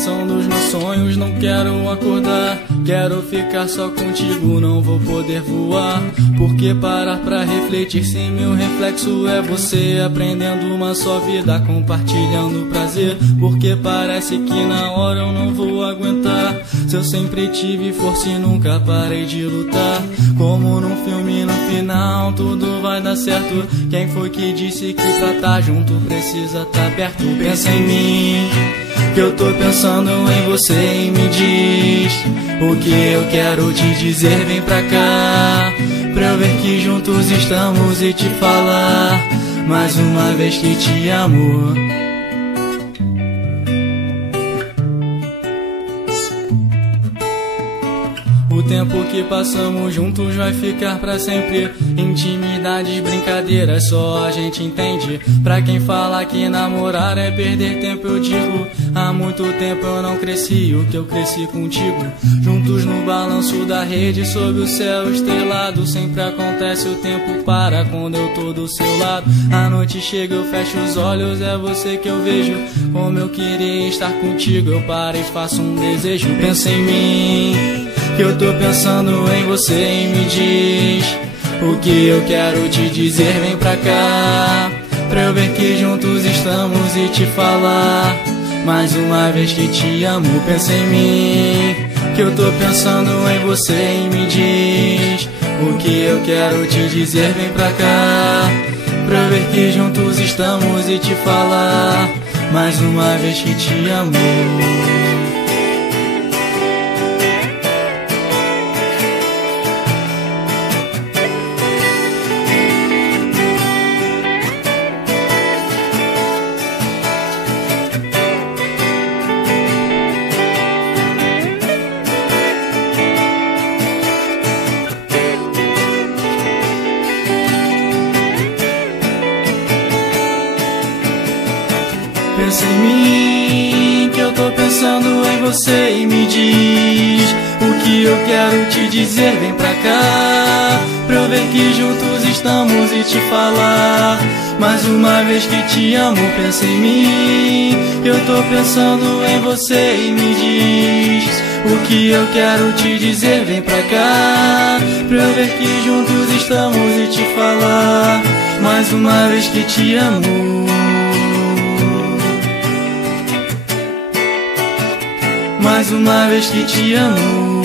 distração dos meus sonhos, não quero acordar. Quero ficar só contigo, não vou poder voar. Por que parar pra refletir se meu reflexo é você? Aprendendo uma só vida, compartilhando prazer. Porque parece que na hora eu não vou aguentar. Se eu sempre tive força e nunca parei de lutar. Como num filme, no final tudo vai dar certo. Quem foi que disse que pra tá junto precisa tá perto? Pensa em mim, que eu tô pensando em você, e me diz o que eu quero te dizer. Vem pra cá, pra eu ver que juntos estamos e te falar mais uma vez que te amo. O tempo que passamos juntos vai ficar pra sempre. Intimidades, brincadeiras, só a gente entende. Pra quem fala que namorar é perder tempo, eu digo: há muito tempo eu não cresci o que eu cresci contigo. Juntos no balanço da rede, sob o céu estrelado. Sempre acontece, o tempo para quando eu tô do seu lado. A noite chega, eu fecho os olhos, é você que eu vejo. Como eu queria estar contigo, eu paro e faço um desejo. Pensa em mim, que eu tô pensando em você, e me diz o que eu quero te dizer. Vem pra cá, pra eu ver que juntos estamos e te falar mais uma vez que te amo. Pensa em mim, que eu tô pensando em você, e me diz o que eu quero te dizer. Vem pra cá, pra eu ver que juntos estamos e te falar mais uma vez que te amo. Pensa em mim, que eu tô pensando em você, e me diz o que eu quero te dizer. Vem pra cá, pra eu ver que juntos estamos e te falar mais uma vez que te amo. Pensa em mim, que eu tô pensando em você, e me diz o que eu quero te dizer. Vem pra cá, pra eu ver que juntos estamos e te falar mais uma vez que te amo. Mais uma vez que te amo.